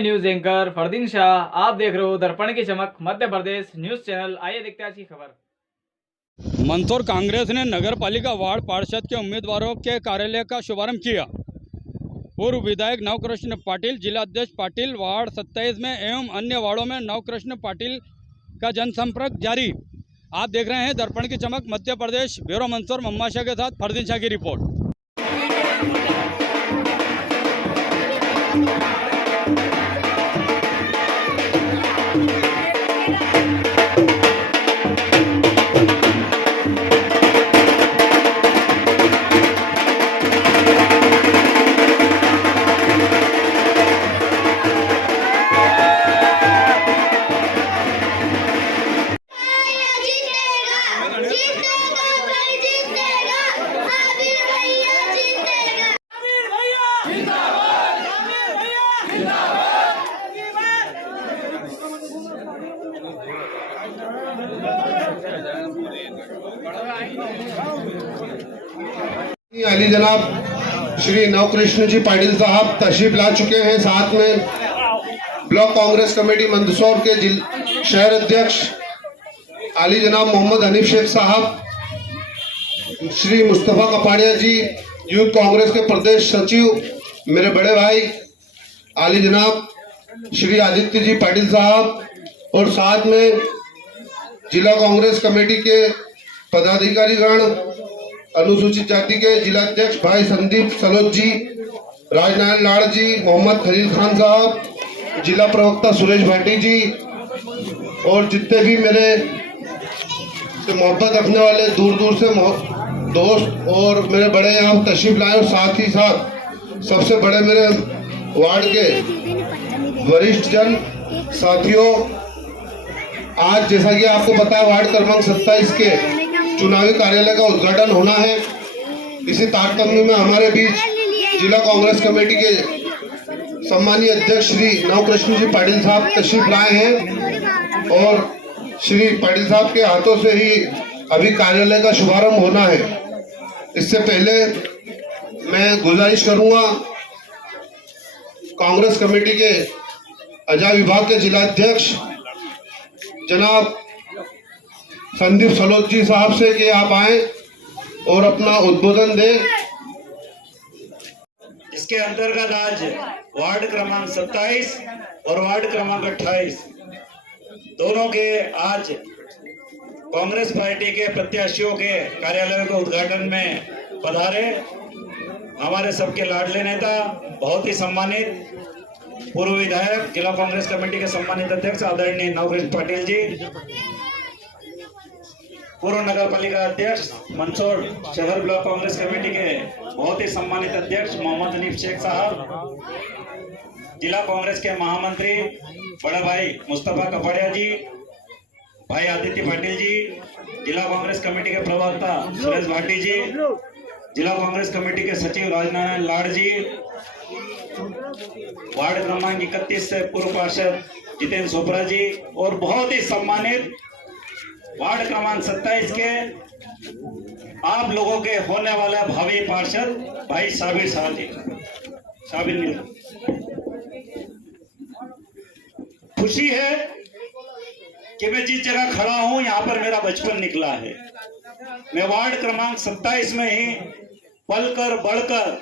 मैं news anchor Fardeen Shah, आप देख रहे हो दर्पण की चमक मध्य प्रदेश न्यूज चैनल। आइए देखते हैं आज की खबर। मंदसौर कांग्रेस ने नगर पालिका वार्ड पार्षद के उम्मीदवारों के कार्यालय का शुभारंभ किया। पूर्व विधायक नवकृष्ण पाटिल, जिला अध्यक्ष पाटिल, वार्ड 27 में एवं अन्य वार्डों में नवकृष्ण पाटिल का जनसंपर्क जारी। आप देख रहे हैं दर्पण की चमक मध्य प्रदेश। ब्यूरो मंदसौर मम्माशा के साथ फरदीन शाह की रिपोर्ट। अली जनाब श्री नवकृष्ण जी पाटिल साहब तशरीफ ला चुके हैं। साथ में ब्लॉक कांग्रेस कमेटी मंदसौर के शहर अध्यक्ष अली जनाब मोहम्मद हनीफ शेख साहब, श्री मुस्तफा कपाड़िया जी यूथ कांग्रेस के प्रदेश सचिव, मेरे बड़े भाई अली जनाब श्री आदित्य जी पाटिल साहब, और साथ में जिला कांग्रेस कमेटी के पदाधिकारीगण, अनुसूचित जाति के जिला अध्यक्ष भाई संदीप सलोच जी, राजनारायण लाड़ जी, मोहम्मद खलील खान साहब, जिला प्रवक्ता सुरेश भाटी जी, और जितने भी मेरे से मोहब्बत रखने वाले दूर दूर से दोस्त और मेरे बड़े यहाँ तशरीफ लाए, और साथ ही साथ सबसे बड़े मेरे वार्ड के वरिष्ठ जन साथियों, आज जैसा कि आपको पता है वार्ड क्रमांक 27 के चुनावी कार्यालय का उद्घाटन होना है। इसी तारतम्य में हमारे बीच जिला कांग्रेस कमेटी के सम्मानीय अध्यक्ष श्री नवकृष्ण जी पाटिल साहब तशरीफ लाए हैं, और श्री पाटिल साहब के हाथों से ही अभी कार्यालय का शुभारंभ होना है। इससे पहले मैं गुजारिश करूंगा कांग्रेस कमेटी के अजा विभाग के जिला अध्यक्ष जनाब संदीप सलोच जी साहब से कि आप आए और अपना उद्बोधन दें। इसके अंतर्गत आज वार्ड क्रमांक 27 और वार्ड क्रमांक 28 दोनों के आज कांग्रेस पार्टी के प्रत्याशियों के कार्यालय के उद्घाटन में पधारे हमारे सबके लाडले नेता, बहुत ही सम्मानित पूर्व विधायक, जिला कांग्रेस कमेटी के सम्मानित अध्यक्ष आदरणीय नवकृष्ण पाटिल जी, पूर्व नगर पालिका अध्यक्ष मंदसौर शहर ब्लॉक कांग्रेस कमेटी के बहुत ही सम्मानित अध्यक्ष मोहम्मद हनीफ शेख साहब, जिला कांग्रेस के महामंत्री बड़ा भाई मुस्तफा कपाड़िया जी, भाई आदित्य पाटिल जी, जिला कांग्रेस कमेटी के प्रवक्ता सुरेश भाटी जी, जिला कांग्रेस कमेटी के सचिव राजनारायण लाड़ जी, वार्ड क्रमांक 31 से पूर्व पार्षद जितेंद्र सोपरा जी, और बहुत ही सम्मानित वार्ड क्रमांक 27 के आप लोगों के होने वाले भावी पार्षद भाई साबिर शाह जी। खुशी है कि मैं जिस जगह खड़ा हूं यहां पर मेरा बचपन निकला है। मैं वार्ड क्रमांक 27 में ही पलकर बढ़कर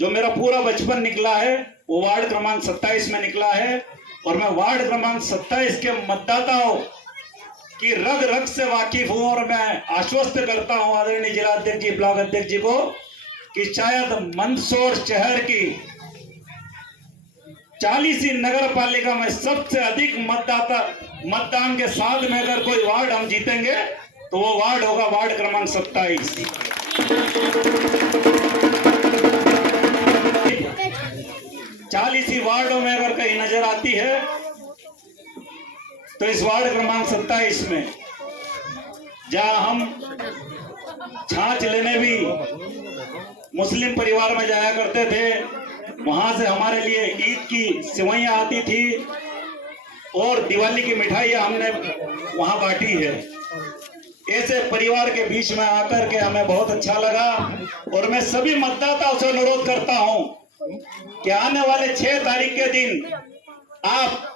जो मेरा पूरा बचपन निकला है वो वार्ड क्रमांक 27 में निकला है, और मैं वार्ड क्रमांक 27 के मतदाताओं की रग रग से वाकिफ हूं, और मैं आश्वस्त करता हूं आदरणीय जिला अध्यक्ष जी, ब्लॉक अध्यक्ष जी को कि शायद मंदसौर शहर की 40 नगर पालिका में सबसे अधिक मतदान के साथ में अगर कोई वार्ड हम जीतेंगे तो वो वार्ड होगा वार्ड क्रमांक 27। 40 वार्डों में अगर कहीं नजर आती है तो इस वार्ड क्रमांक 27 में, जहां हम छाछ लेने भी मुस्लिम परिवार में जाया करते थे, वहां से हमारे लिए ईद की सेवइयां आती थी और दिवाली की मिठाइयां हमने वहां बांटी है। ऐसे परिवार के बीच में आकर के हमें बहुत अच्छा लगा, और मैं सभी मतदाताओं से अनुरोध करता हूं कि आने वाले 6 तारीख के दिन आप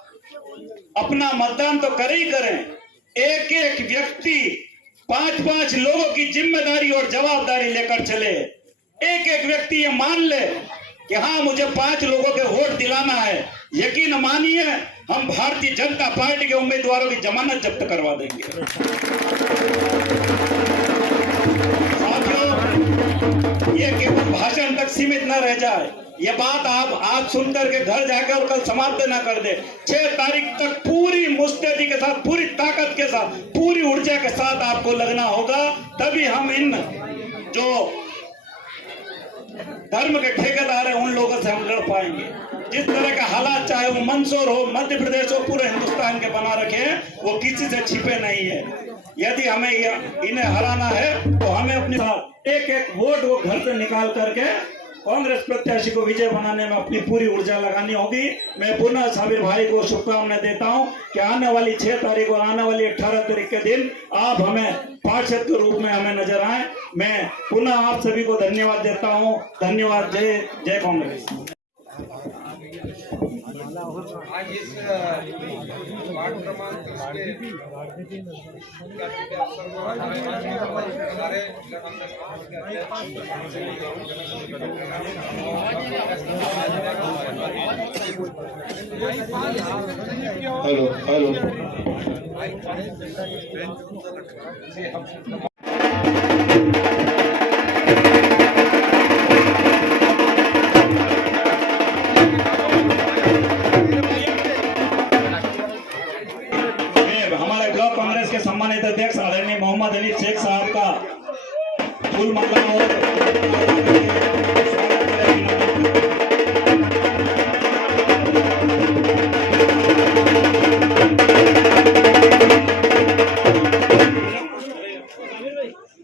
अपना मतदान तो करें ही करें, एक एक व्यक्ति 5-5 लोगों की जिम्मेदारी और जवाबदारी लेकर चले। एक एक व्यक्ति ये मान ले कि हाँ, मुझे 5 लोगों के वोट दिलाना है। यकीन मानिए, हम भारतीय जनता पार्टी के उम्मीदवारों की जमानत जब्त करवा देंगे। साथियों, ये केवल भाषण तक सीमित न रह जाए। ये बात आप आज सुनकर के घर जाकर कल समाप्त ना कर दे। 6 तारीख तक पूरी मुस्तैदी के साथ, पूरी ताकत के साथ, पूरी ऊर्जा के साथ आपको लगना होगा, तभी हम इन जो धर्म के ठेकेदार है उन लोगों से हम लड़ पाएंगे। जिस तरह के हालात, चाहे वो मंदसौर हो, मध्य प्रदेश हो, पूरे हिंदुस्तान के बना रखे हैं, वो किसी से छिपे नहीं है। यदि हमें इन्हें हराना है तो हमें अपने एक एक वोट वो घर से निकाल करके कांग्रेस प्रत्याशी को विजय बनाने में अपनी पूरी ऊर्जा लगानी होगी। मैं पुनः साबिर भाई को शुभकामनाएं देता हूं कि आने वाली 6 तारीख और आने वाली 18 तारीख के दिन आप हमें पार्षद के रूप में हमें नजर आए। मैं पुनः आप सभी को धन्यवाद देता हूं। धन्यवाद। जय कांग्रेस। आज इस वार्ड क्रमांक हेलो हेलो कांग्रेस के सम्मानित अध्यक्ष आदरणीय मोहम्मद अली शेख साहब का फूल माला और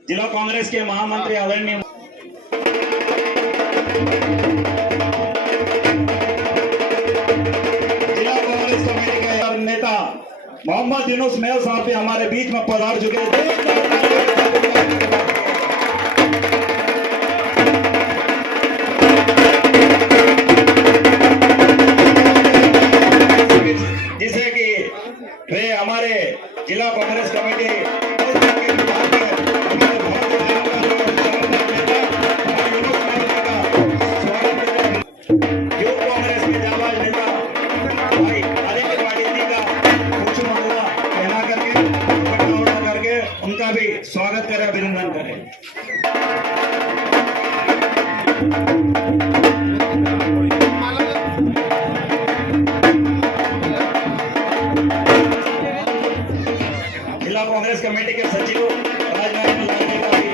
जिला कांग्रेस के महामंत्री आदरणीय जिला कांग्रेस कमेटी के नेता मोहम्मद यूनुस मेल साहब भी हमारे बीच में पधार चुके हैं। जिसे कि वे हमारे जिला कांग्रेस कमेटी युवा कांग्रेस के जाबाज नेता भाई आदित्य पाटिल जी का कहना करके उनका भी स्वागत करें, अभिनंदन करें। जिला कांग्रेस कमेटी के सचिव राजनारायण लाल का भी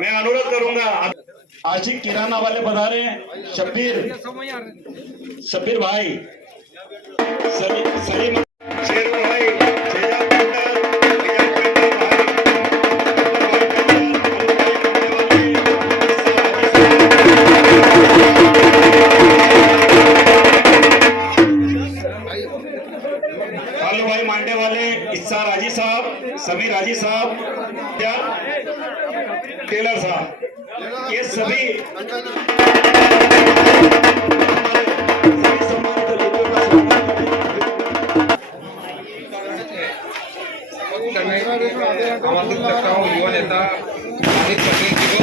मैं अनुरोध करूंगा, आशिक किराना वाले बता रहे हैं, शब्बीर भाई, सलीम शेर भाई, कालू भाई मांडे वाले, इस्सा राजी साहब, समीर राजी साहब, टेलर साहब, ये सभी आमंत्रित करता हूँ युवा नेता अमित पटेल जी को।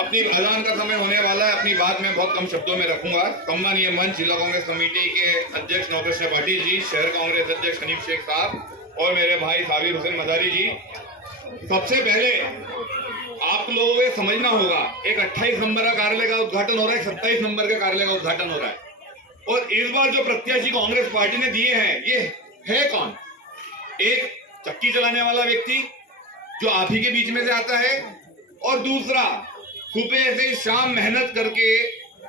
अपनी अजान का समय होने वाला है, अपनी बात मैं बहुत कम शब्दों में रखूंगा। सम्मानीय मंच जिला कांग्रेस कमेटी के अध्यक्ष नवकृष्ण पाटिल जी, शहर कांग्रेस अध्यक्ष हनीफ शेख साहब और मेरे भाई साबिर हुसैन मदारी जी, सबसे पहले आप लोगों को ये समझना होगा, एक 28 नंबर का कार्यालय का उद्घाटन हो रहा है, 27 नंबर के कार्यालय का उद्घाटन हो रहा है। और इस बार जो प्रत्याशी कांग्रेस पार्टी ने दिए हैं, ये है कौन? एक चक्की चलाने वाला व्यक्ति जो आप ही के बीच में से आता है, और दूसरा सुबह से शाम मेहनत करके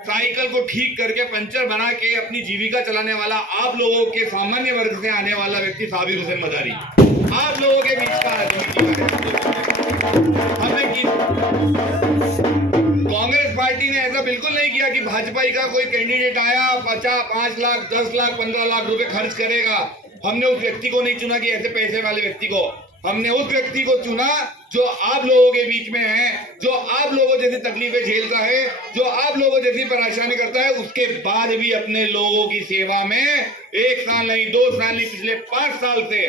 साइकिल को ठीक करके पंचर बना के अपनी जीविका चलाने वाला आप लोगों के सामान्य वर्ग से आने वाला व्यक्ति साबिर हुसैन मदारी आप लोगों के बीच का हमने की। कांग्रेस पार्टी ने ऐसा बिल्कुल नहीं किया कि भाजपा का कोई कैंडिडेट आया 5 लाख 10 लाख 15 लाख रुपए खर्च करेगा। हमने उस व्यक्ति को नहीं चुना कि ऐसे पैसे वाले व्यक्ति को, हमने उस व्यक्ति को चुना जो आप लोगों के बीच में है, जो आप लोगों जैसी तकलीफें झेलता है, जो आप लोगों जैसी परेशानी करता है, उसके बाद भी अपने लोगों की सेवा में 1 साल नहीं 2 साल नहीं पिछले 5 साल से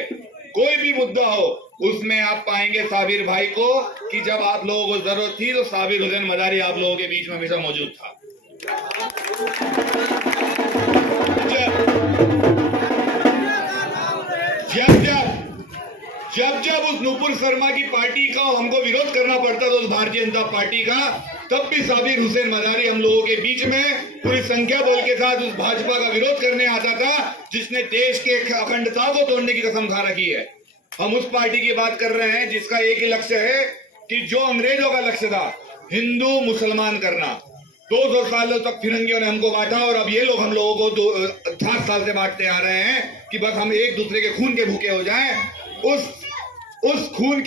कोई भी मुद्दा हो उसमें आप पाएंगे साबिर भाई को कि जब आप लोगों को जरूरत थी तो साबिर हुसैन मदारी आप लोगों के बीच में हमेशा मौजूद था। जब उस नूपुर शर्मा की पार्टी का हमको विरोध करना पड़ता था, उस भारतीय जनता पार्टी का, तब भी साबिर हुसैन मदारी हम लोगों के बीच में पूरी संख्या बल के साथ उस भाजपा का विरोध करने आता था जिसने देश के अखंडता को तोड़ने की कसम खा रखी है। हम उस पार्टी की बात कर रहे हैं जिसका एक ही लक्ष्य है कि जो अंग्रेजों का लक्ष्य था हिंदू मुसलमान करना, 200 सालों तक फिरंगियों ने हमको बांटा और अब ये लोग हम लोगों को 60 साल से बांटते आ रहे हैं कि बस हम एक दूसरे के खून के भूखे हो जाएं। उस खून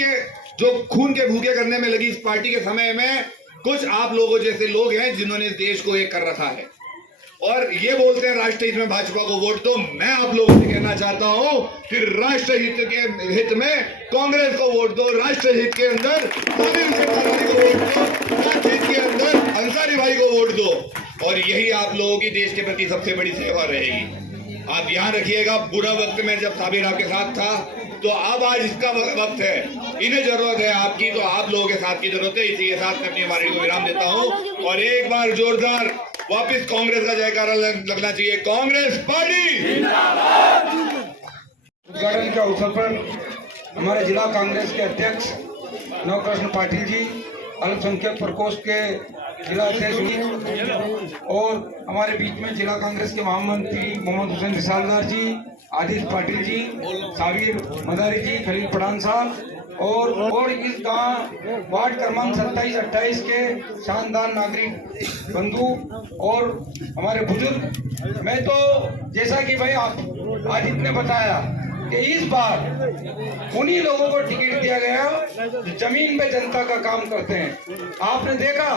के भूखे करने में लगी इस पार्टी के समय में कुछ आप लोगों जैसे लोग हैं जिन्होंने इस देश को एक कर रखा है और ये बोलते हैं राष्ट्रहित में भाजपा को वोट दो। मैं आप लोगों से कहना चाहता हूं कि राष्ट्रहित के हित में कांग्रेस को वोट दो, राष्ट्रहित के अंदर साबिर हुसैन मदारी को वोट दो, राष्ट्रहित के अंदर अंसारी भाई को वोट दो, और यही आप लोगों की देश के प्रति सबसे बड़ी सेवा रहेगी। आप ध्यान रखिएगा, बुरा वक्त में जब साबिर आपके साथ था तो अब आज इसका वक्त है, इन्हें जरूरत है आपकी, तो आप लोगों के साथ की जरूरत है। इसी के साथ मैं अपनी वाणी को विराम देता हूं और एक बार जोरदार वापस कांग्रेस का जयकारा लगना चाहिए। कांग्रेस पार्टी उद्घाटन के अवसर पर हमारे जिला कांग्रेस के अध्यक्ष नवकृष्ण पाटिल जी, अल्पसंख्यक प्रकोष्ठ के जिला अध्यक्ष और हमारे बीच में जिला कांग्रेस के महामंत्री मोहम्मद हुसैन रिसालदार जी, आदित्य पाटिल जी, साबिर मदारी जी, खलील पठान साहब और इस गांव वार्ड क्रमांक 27-28 के शानदार नागरिक बंधु और हमारे बुजुर्ग। मैं तो जैसा कि भाई आदित्य ने बताया कि इस बार उन्हीं लोगों को टिकट दिया गया जो जमीन पे जनता का काम करते हैं। आपने देखा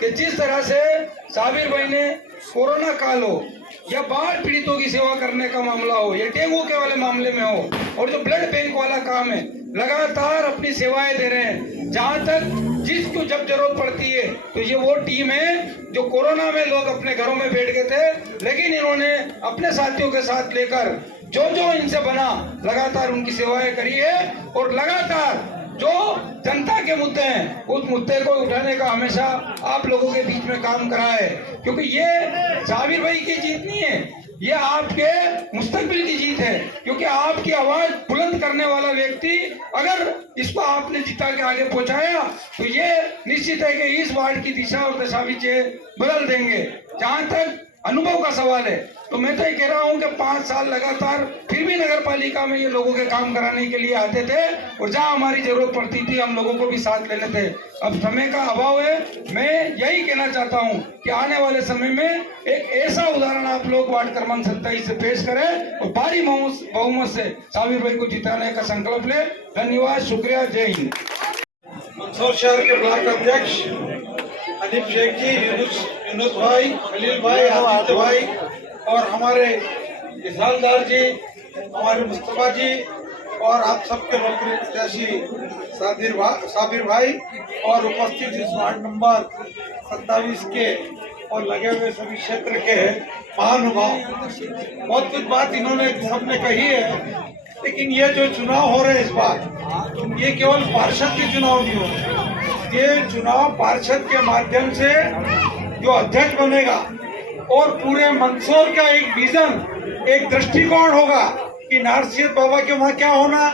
कि जिस तरह से साबिर भाई ने कोरोना काल हो या बाढ़ पीड़ितों की सेवा करने का मामला हो या डेंगू के वाले मामले में हो और जो ब्लड बैंक वाला काम है, लगातार अपनी सेवाएं दे रहे हैं। जहां तक जिसको जब जरूरत पड़ती है तो ये वो टीम है जो कोरोना में लोग अपने घरों में बैठ गए थे, लेकिन इन्होंने अपने साथियों के साथ लेकर जो इनसे बना लगातार उनकी सेवाएं करी है और लगातार जो जनता के मुद्दे हैं उस मुद्दे को उठाने का हमेशा आप लोगों के बीच में काम करा है। क्योंकि ये साबिर भाई की जीत नहीं है, ये आपके मुस्तकबिल की जीत है। क्योंकि आपकी आवाज बुलंद करने वाला व्यक्ति अगर इसको आपने जिता के आगे पहुंचाया तो ये निश्चित है कि इस वार्ड की दिशा और दशा भी बदल देंगे। जहां तक अनुभव का सवाल है तो मैं तो ये कह रहा हूं कि 5 साल लगातार फिर भी नगर पालिका में ये लोगों के काम कराने के लिए आते थे और जहां हमारी जरूरत पड़ती थी हम लोगों को भी साथ ले लेते। अब समय का अभाव है, मैं यही कहना चाहता हूं कि आने वाले समय में एक ऐसा उदाहरण आप लोग वार्ड क्रमांक 27 से पेश करें और भारी बहुमत से साबिर भाई को जिताने का संकल्प ले। धन्यवाद, शुक्रिया, जय हिंद। मंदसौर शहर के ब्लॉक अध्यक्ष हनीफ शेख जी, यूनुस भाई, खलील भाई, आदित्य भाई और हमारे रिसालदार जी, हमारे मुस्तफा जी और आप सबके लोकप्रिय प्रत्याशी साबिर भाई और उपस्थित इस वार्ड नंबर 27 के और लगे हुए सभी क्षेत्र के महानुभाव। बहुत कुछ बात इन्होंने सबने कही है, लेकिन ये जो चुनाव हो रहे हैं इस बार, ये केवल पार्षद के चुनाव नहीं हो रहे, ये चुनाव पार्षद के माध्यम से जो अध्यक्ष बनेगा और पूरे मंदसौर का एक विजन, एक दृष्टिकोण होगा कि नारसियत बाबा के वहाँ क्या होना,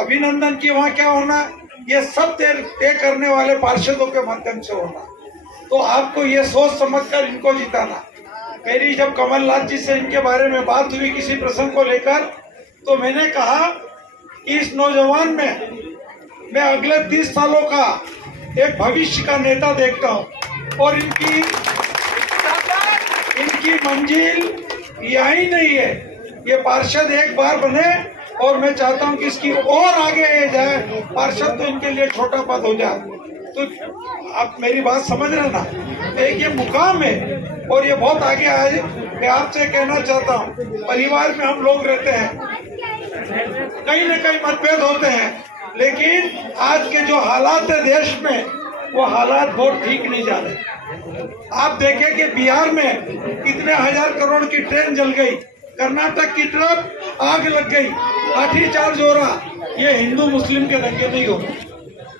अभिनंदन के वहाँ क्या होना, ये सब तय करने वाले पार्षदों के माध्यम से होना। तो आपको ये सोच समझकर इनको जिताना। मेरी जब कमलनाथ जी से इनके बारे में बात हुई किसी प्रसंग को लेकर, तो मैंने कहा कि इस नौजवान में मैं अगले 30 सालों का एक भविष्य का नेता देखता हूं और इनकी मंजिल यही नहीं है। ये पार्षद एक बार बने और मैं चाहता हूं कि इसकी और आगे जाए। पार्षद तो इनके लिए छोटा पद हो जाए। तो आप मेरी बात समझ रहे ना, एक ये मुकाम है और ये बहुत आगे आए। मैं आपसे कहना चाहता हूँ, परिवार में हम लोग रहते हैं, कहीं न कहीं मतभेद होते हैं, लेकिन आज के जो हालात है देश में, वो हालात बहुत ठीक नहीं जा रहे। आप देखें कि बिहार में कितने 1000 करोड़ की ट्रेन जल गई, कर्नाटक की तरफ आग लग गई, लाठीचार्ज हो रहा। ये हिंदू मुस्लिम के दंगे नहीं हो रहे,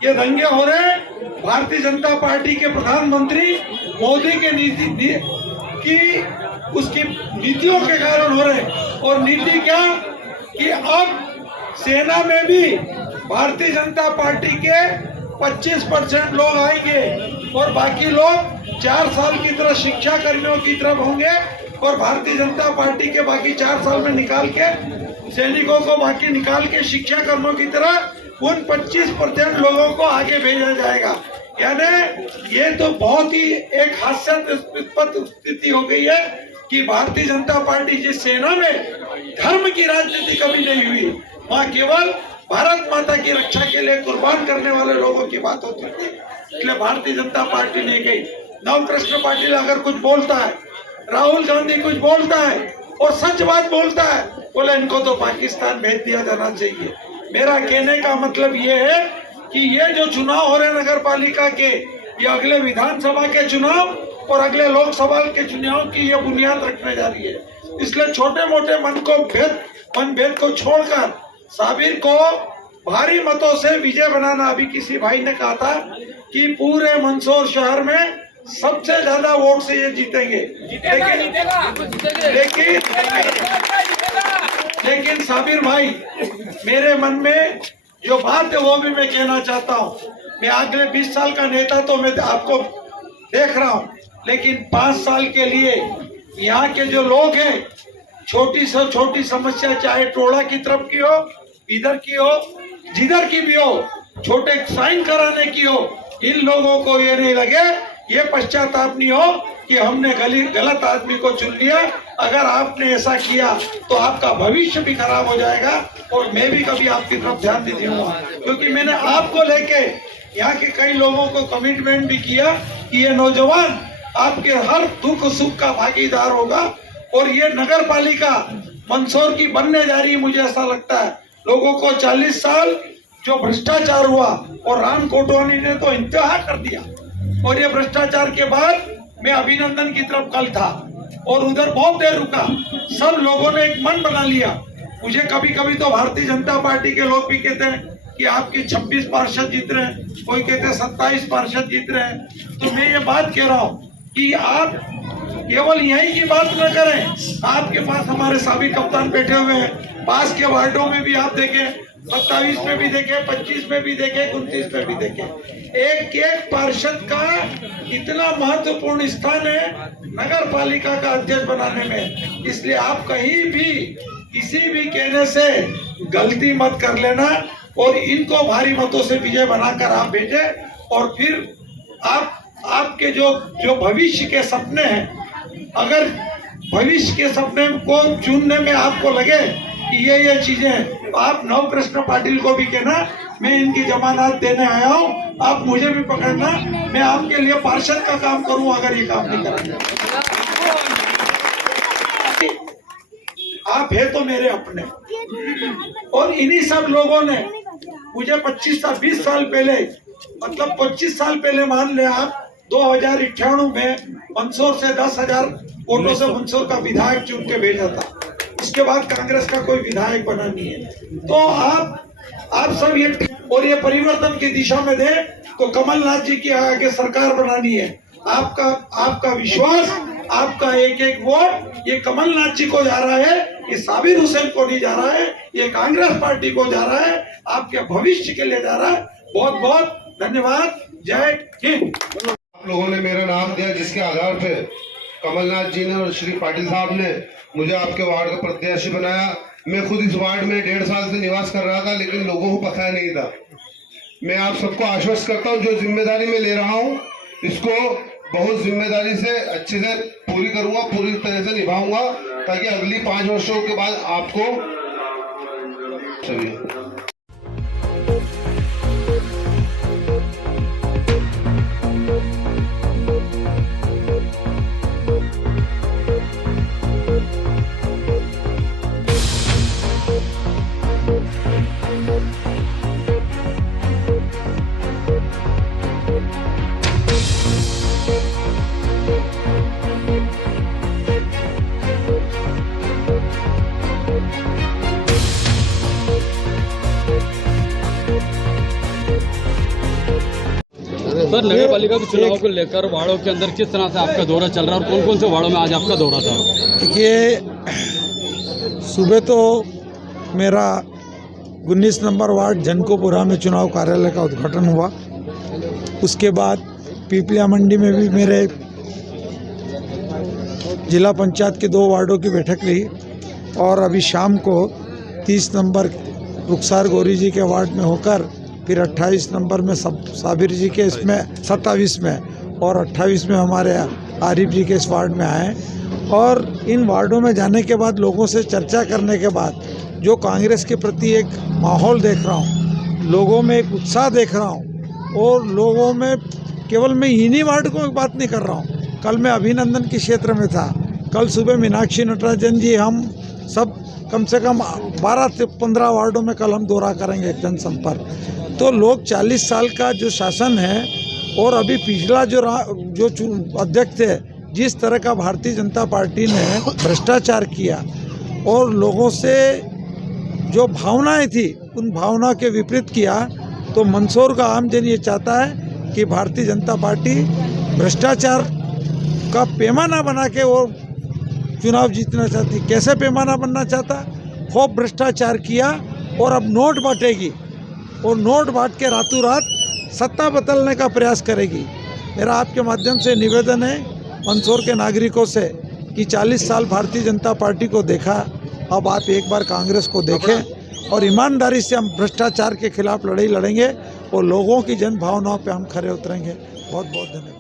ये दंगे हो रहे भारतीय जनता पार्टी के प्रधानमंत्री मोदी के उसकी नीतियों के कारण हो रहे। और नीति क्या कि अब सेना में भी भारतीय जनता पार्टी के 25% लोग आएंगे और बाकी लोग 4 साल की तरह शिक्षा कर्मियों की तरफ होंगे और भारतीय जनता पार्टी के बाकी 4 साल में निकाल के सैनिकों को बाकी निकाल के शिक्षा कर्मियों की तरह उन 25% लोगों को आगे भेजा जाएगा। यानी ये तो बहुत ही एक हास्यास्पद स्थिति हो गई है कि भारतीय जनता पार्टी जिस सेना में धर्म की राजनीति कभी नहीं हुई, वहाँ केवल भारत माता की रक्षा के लिए कुर्बान करने वाले लोगों की बात होती थी। इसलिए भारतीय जनता पार्टी नहीं गई। नवकृष्ण पाटिल अगर कुछ बोलता है, राहुल गांधी कुछ बोलता है और सच बात बोलता है, बोले इनको तो पाकिस्तान भेज दिया जाना चाहिए। मेरा कहने का मतलब ये है कि ये जो चुनाव हो रहे नगर पालिका के, ये अगले विधानसभा के चुनाव और अगले लोकसभा के चुनाव की ये बुनियाद रखने जा रही है। इसलिए छोटे मोटे मनभेद को छोड़कर साबिर को भारी मतों से विजय बनाना। अभी किसी भाई ने कहा था कि पूरे मंदसौर शहर में सबसे ज्यादा वोट से ये जीतेंगे, लेकिन साबिर भाई, मेरे मन में जो बात है वो भी मैं कहना चाहता हूँ। मैं अगले 20 साल का नेता तो मैं आपको देख रहा हूँ, लेकिन 5 साल के लिए यहाँ के जो लोग हैं, छोटी से छोटी समस्या चाहे टोला की तरफ की हो, इधर की हो, जिधर की भी हो, छोटे साइन कराने की हो, इन लोगों को ये नहीं लगे, ये पश्चाताप नहीं हो कि हमने गलत आदमी को चुन लिया। अगर आपने ऐसा किया तो आपका भविष्य भी खराब हो जाएगा और मैं भी कभी आपकी तरफ ध्यान नहीं दूंगा, क्योंकि मैंने आपको लेके यहाँ के कई लोगों को कमिटमेंट भी किया कि ये नौजवान आपके हर दुख सुख का भागीदार होगा। और ये नगर पालिका मंदसौर की बनने जा रही है। मुझे ऐसा लगता है लोगों को 40 साल जो भ्रष्टाचार हुआ और राम कोटवानी ने तो इंतहा कर दिया, और ये भ्रष्टाचार के बाद मैं अभिनंदन की तरफ कल था और उधर बहुत देर रुका। सब लोगों ने एक मन बना लिया। मुझे कभी कभी तो भारतीय जनता पार्टी के लोग भी कहते हैं कि आपके 26 पार्षद जीत रहे हैं, कोई कहते हैं 27 पार्षद जीत रहे हैं। तो मैं ये बात कह रहा हूँ कि आप केवल यही की बात न करें, आपके पास हमारे सभी कप्तान बैठे हुए हैं। पास के वार्डों में भी आप देखें, 27 में भी देखे, 25 में भी देखे, 29 में भी देखे। एक एक पार्षद का इतना महत्वपूर्ण स्थान है नगर पालिका का अध्यक्ष बनाने में। इसलिए आप कहीं भी किसी भी कहने से गलती मत कर लेना और इनको भारी मतों से विजय बनाकर आप भेजे। और फिर आपके जो भविष्य के सपने हैं, अगर भविष्य के सपने को चुनने में आपको लगे कि ये चीजें हैं, तो आप नवकृष्ण पाटिल को भी कहना मैं इनकी जमानत देने आया हूँ, आप मुझे भी पकड़ना, मैं आपके लिए पार्षद का काम करूँ अगर ये काम नहीं करेंगे। आप है तो मेरे अपने। और इन्हीं सब लोगों ने मुझे 20 साल पहले, मतलब 25 साल पहले मान ले आप, 2098 में मंदसौर से 10,000 वोटों से मंदसौर का विधायक चुन के भेजा था। उसके बाद कांग्रेस का कोई विधायक बना नहीं है। तो आप सब ये परिवर्तन की दिशा में दे तो कमलनाथ जी की आगे सरकार बनानी है। आपका विश्वास, आपका एक एक वोट ये कमलनाथ जी को जा रहा है, ये साबिर हुसैन को नहीं जा रहा है, ये कांग्रेस पार्टी को जा रहा है, आपके भविष्य के लिए जा रहा है। बहुत बहुत धन्यवाद। जय हिंद। आप लोगों ने मेरा नाम दिया, जिसके आधार पे कमलनाथ जी ने और श्री पाटिल साहब ने मुझे आपके वार्ड का प्रत्याशी बनाया। मैं खुद इस वार्ड में 1.5 साल से निवास कर रहा था, लेकिन लोगों को पता नहीं था। मैं आप सबको आश्वस्त करता हूं, जो जिम्मेदारी मैं ले रहा हूं इसको बहुत जिम्मेदारी से अच्छे से पूरी करूंगा, पूरी तरह से निभाऊंगा, ताकि अगली 5 वर्षों के बाद आपको सभी सर, नगर पालिका के चुनाव को लेकर वार्डों के अंदर किस तरह से आपका दौरा चल रहा है और कौन कौन से वार्डों में आज आपका दौरा था? देखिए, सुबह तो मेरा 19 नंबर वार्ड जनकोपुरा में चुनाव कार्यालय का उद्घाटन हुआ। उसके बाद पीपलिया मंडी में भी मेरे जिला पंचायत के 2 वार्डों की बैठक रही और अभी शाम को 30 नंबर रुखसार गौरी जी के वार्ड में होकर फिर 28 नंबर में साबिर जी के इसमें 27 में और 28 में हमारे आरिफ जी के इस वार्ड में आए। और इन वार्डों में जाने के बाद लोगों से चर्चा करने के बाद जो कांग्रेस के प्रति एक माहौल देख रहा हूँ, लोगों में एक उत्साह देख रहा हूँ और लोगों में केवल मैं इन्हीं वार्ड को बात नहीं कर रहा हूँ। कल मैं अभिनंदन के क्षेत्र में था, कल सुबह मीनाक्षी नटराजन जी, हम सब कम से कम 12 से 15 वार्डों में कल हम दौरा करेंगे जनसंपर्क। तो लोग 40 साल का जो शासन है और अभी पिछला जो अध्यक्ष थे, जिस तरह का भारतीय जनता पार्टी ने भ्रष्टाचार किया और लोगों से जो भावनाएं थी उन भावनाओं के विपरीत किया, तो मंदसौर का आमजन ये चाहता है कि भारतीय जनता पार्टी भ्रष्टाचार का पैमाना बना के वो चुनाव जीतना चाहती। कैसे पैमाना बनना चाहता? खूब भ्रष्टाचार किया और अब नोट बांटेगी और नोट बांट के रातों रात सत्ता बदलने का प्रयास करेगी। मेरा आपके माध्यम से निवेदन है मंदसौर के नागरिकों से कि 40 साल भारतीय जनता पार्टी को देखा, अब आप एक बार कांग्रेस को देखें और ईमानदारी से हम भ्रष्टाचार के खिलाफ लड़ाई लड़ेंगे और लोगों की जन भावनाओं पे हम खरे उतरेंगे। बहुत बहुत धन्यवाद।